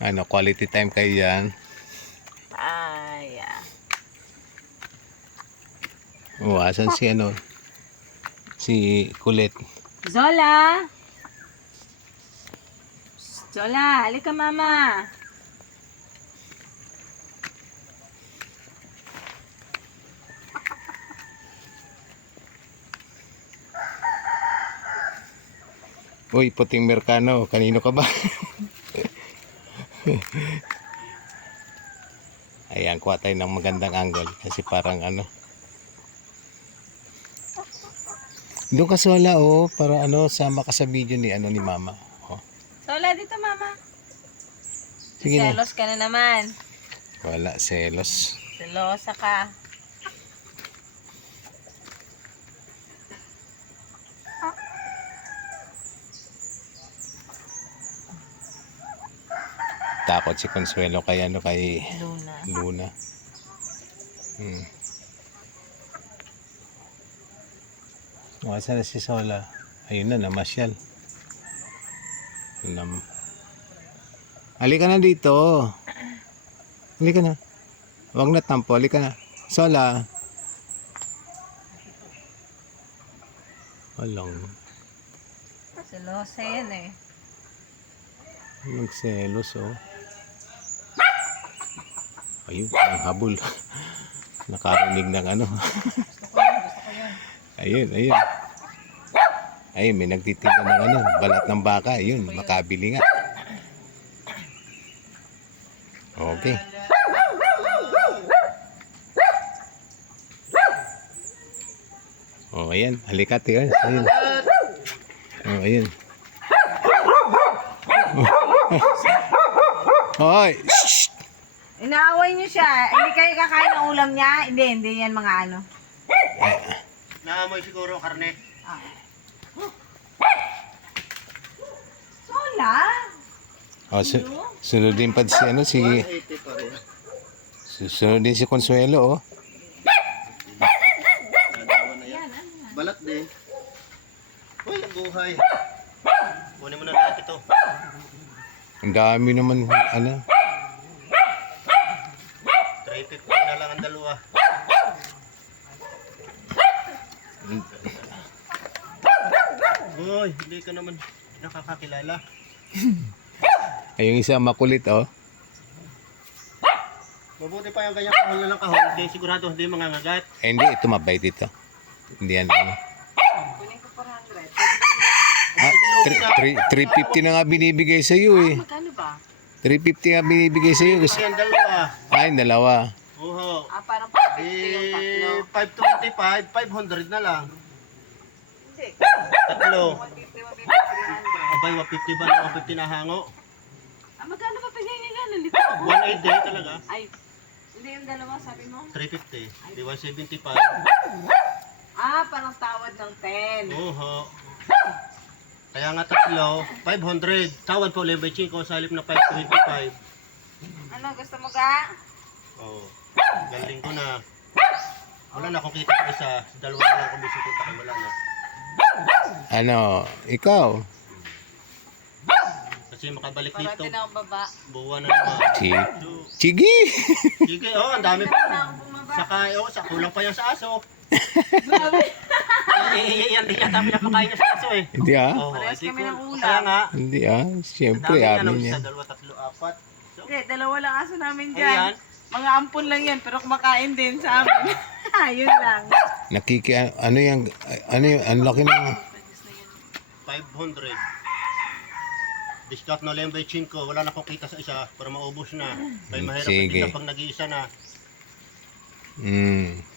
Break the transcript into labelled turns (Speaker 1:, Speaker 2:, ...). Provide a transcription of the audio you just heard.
Speaker 1: Ano, quality time kayo dyan.
Speaker 2: Ay,
Speaker 1: Oh, asan si ano? Si Kulit.
Speaker 2: Zola! Zola, halika mama.
Speaker 1: Uy, puting Mercano. Kanino ka ba? Ayan, kuha tayo ng magandang angle. Kasi parang ano. Doon ka Sola, oh. Para ano, sama ka sa video ni ano ni Mama. Oh.
Speaker 2: Zola, dito mama.
Speaker 1: Sige na.
Speaker 2: Selos ka na naman.
Speaker 1: Wala, selos.
Speaker 2: Selosa ka.
Speaker 1: Takot si Consuelo kay ano, kay
Speaker 2: Luna.
Speaker 1: Luna. Saan na si Sola? Ayun na, namasyal. Halika na dito. Halika na. Huwag na tampo, halika na. Sola. Walang.
Speaker 2: Selosa yan eh.
Speaker 1: Magselos, oh. Ayun, ang habol. Nakarinig ng ano.
Speaker 2: Gusto ko yun.
Speaker 1: Ayun, ayun. Ayun, may nagtitinda ng ano, balat ng baka. Ayun, makabili nga. Okay. Oh, ayan. Halika, tiyan. Ayun. Oh, ayun. Hoy! Shh!
Speaker 2: Inaaway niyo siya. Hindi kayo kakain ng ulam niya? Hindi yan mga ano.
Speaker 3: Naamoy siguro karne.
Speaker 2: Zola!
Speaker 1: Oh, sunod din pa si ano, si
Speaker 3: 180 pa rin.
Speaker 1: sunod din si Consuelo, oh.
Speaker 3: Dalawa na yan. Balat din. Uy, ang buhay. Kunin mo na lahat ito.
Speaker 1: Ang dami naman, ano.
Speaker 3: 350 na lang ang dalawa. Uy, hindi ka naman nakakakilala.
Speaker 1: Ay, yung isa makulit, oh.
Speaker 3: Mabuti pa yung ganyang kahol na lang kahol. Hindi sigurado hindi mangangagat.
Speaker 1: Eh, hindi, ito mabait ito. Hindi yan, ano.
Speaker 2: Kunin ko 400.
Speaker 1: Ah, 350 na nga binibigay sa iyo, eh.
Speaker 2: Magkano ba?
Speaker 1: 350 nga binibigay sa iyo.
Speaker 3: Yan dalawa.
Speaker 1: Ay, dalawa.
Speaker 3: Oho.
Speaker 2: Parang 450 yung tatlo.
Speaker 3: 525, 500 na lang.
Speaker 2: Hindi.
Speaker 3: Tatlo.
Speaker 2: 150, 300.
Speaker 3: Abay, 150 ba na 150 na hango?
Speaker 2: Magkano ba pagay nila? Nalito.
Speaker 3: 180 talaga.
Speaker 2: Ay, hindi yung dalawa sabi mo?
Speaker 3: 350. Di 175.
Speaker 2: Parang tawad ng 10.
Speaker 3: Oho. Kaya nga tatlo, 500. Tawad po ulit by Chico sa halip na 525.
Speaker 2: Ano, gusto mo ga?
Speaker 3: Oh, galing ko na. Wala na akong kita sa isa. Dalawa na lang komisyon ko tayo. Wala na.
Speaker 1: Ano, ikaw?
Speaker 3: Kasi makabalik
Speaker 2: Para
Speaker 3: dito.
Speaker 2: din ako baba.
Speaker 3: Buwan na naman.
Speaker 1: Chigi!
Speaker 3: Sige, oh, ang dami pa.
Speaker 2: Na ako bumaba.
Speaker 3: Saka, oh, sa kulang pa yan sa aso.
Speaker 2: Grabe.
Speaker 3: Yan din yata pinapakain niya sa aso eh.
Speaker 1: Hindi, ah.
Speaker 3: Oh,
Speaker 2: Parehas
Speaker 3: di
Speaker 2: kami
Speaker 3: ko-
Speaker 2: ng ulam.
Speaker 3: Kaya nga.
Speaker 1: Hindi, ah.
Speaker 3: Ang
Speaker 1: Siyempre,
Speaker 3: dami yan.
Speaker 1: amin
Speaker 3: Isa,
Speaker 1: yan.
Speaker 3: dalawa, tatlo, apat. So,
Speaker 2: Hindi, dalawa lang aso namin dyan.
Speaker 3: ayan.
Speaker 2: Mga ampon lang yan, pero kumakain din sa amin. Yun lang.
Speaker 1: Ano yung, ang laki ng,
Speaker 3: 500. Discount na lang by Chinko. Wala na akong kita sa isa para maubos na. Kaya mahirap
Speaker 1: Sige.
Speaker 3: kita pag nag-iisa na.